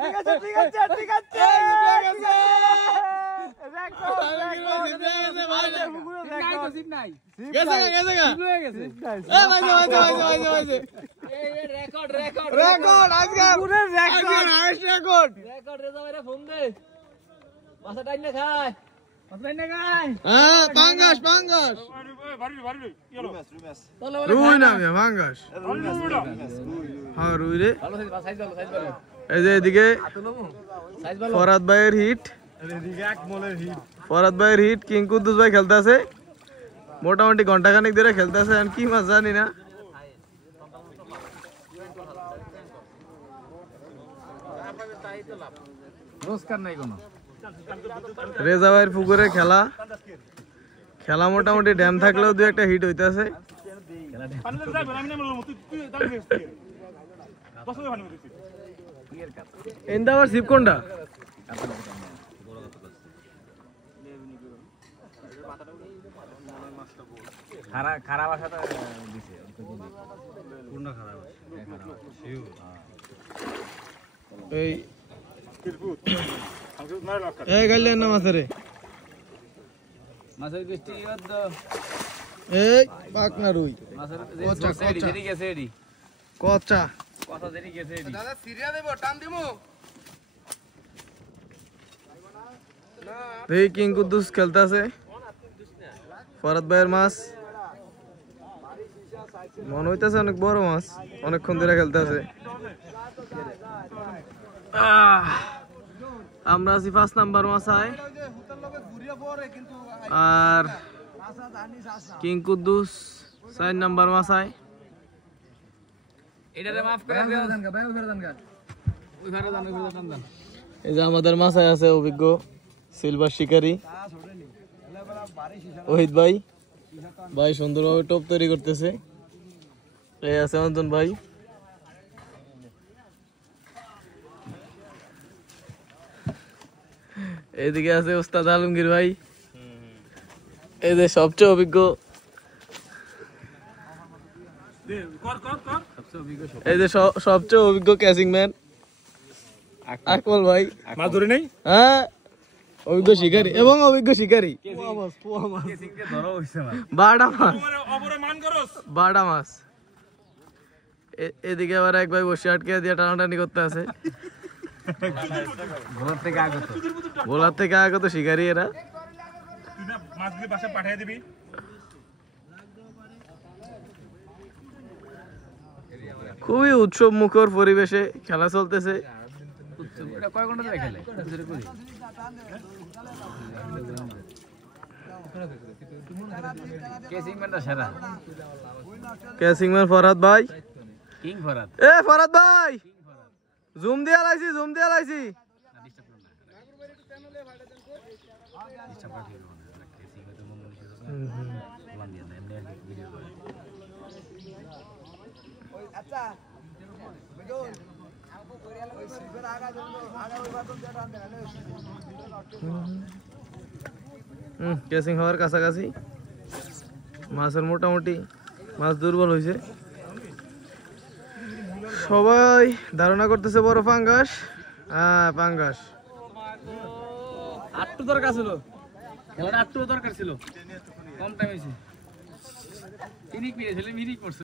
ঠিক আছে ঠিক আছে ঠিক আছে রুই না পাঙ্গাস হ্যাঁ রুই রে এই যে এদিকে ফরাদ ভাইয়ের হিট কিং কুদ্দুস ভাই খেলতেছে মোটামুটি ঘন্টাখানিক ধরে খেলতেছে আর কি মাছ জানি না রেজা ভাইয়ের পুকুরে খেলা মোটামুটি ড্যাম থাকলেও দু একটা হিট হইতেছে আবার শিব কোনটা এই গাইলেন না মাছেরে মাছের কিস্তি এই পাক না রুই কচা দাদা সিরিয়া দেব টান দিমু এই কিং কুদ্দুস খেলতেছে ফরাদ ভাইয়ের মাছ মনে হইতেছে অনেক বড় মাছ অনেকক্ষণ ধরে খেলতেছে আমরা আছি 5 নাম্বার মাছায় আর কিং কুদ্দুস 4 নাম্বার মাছায় এই যে আমাদের মাছায় আছে অভিজ্ঞ সিলভার শিকারী ওহিদ ভাই সুন্দরভাবে টোপ তৈরি করতেছে এই আছে অঞ্জন ভাই এইদিকে আছে ওস্তাদ আলমগীর ভাই এই যে সবচেয়ে অভিজ্ঞ এই যে সবচেয়ে অভিজ্ঞ ক্যাচিং ম্যান আকমল ভাই মাছ ধরে নেই হ্যাঁ অভিজ্ঞ শিকারী এবং অভিজ্ঞ শিকারী বারোটা মাছ এদিকে আবার এক ভাই বসে আটকে দিয়ে টানাটানি করতে আছে ভোলার থেকে আগত শিকারী এরা খুবই উৎসব মুখর পরিবেশে খেলা চলতেছে ক্যাচিং ম্যান ফরহাদ ভাই এ ফরহাদ ভাই জুম দিয়া লাইছি ক্যাচিং হওয়ার কাছাকাছি মাছের মোটামুটি মাছ দুর্বল হয়েছে সবাই ধারণা করতেছে বড় পাঙ্গাস হ্যাঁ পাঙ্গাস আটটু দরকার ছিল খেলাটা আটটু দরকার ছিল কম টাইম হয়েছে মিনিট করছে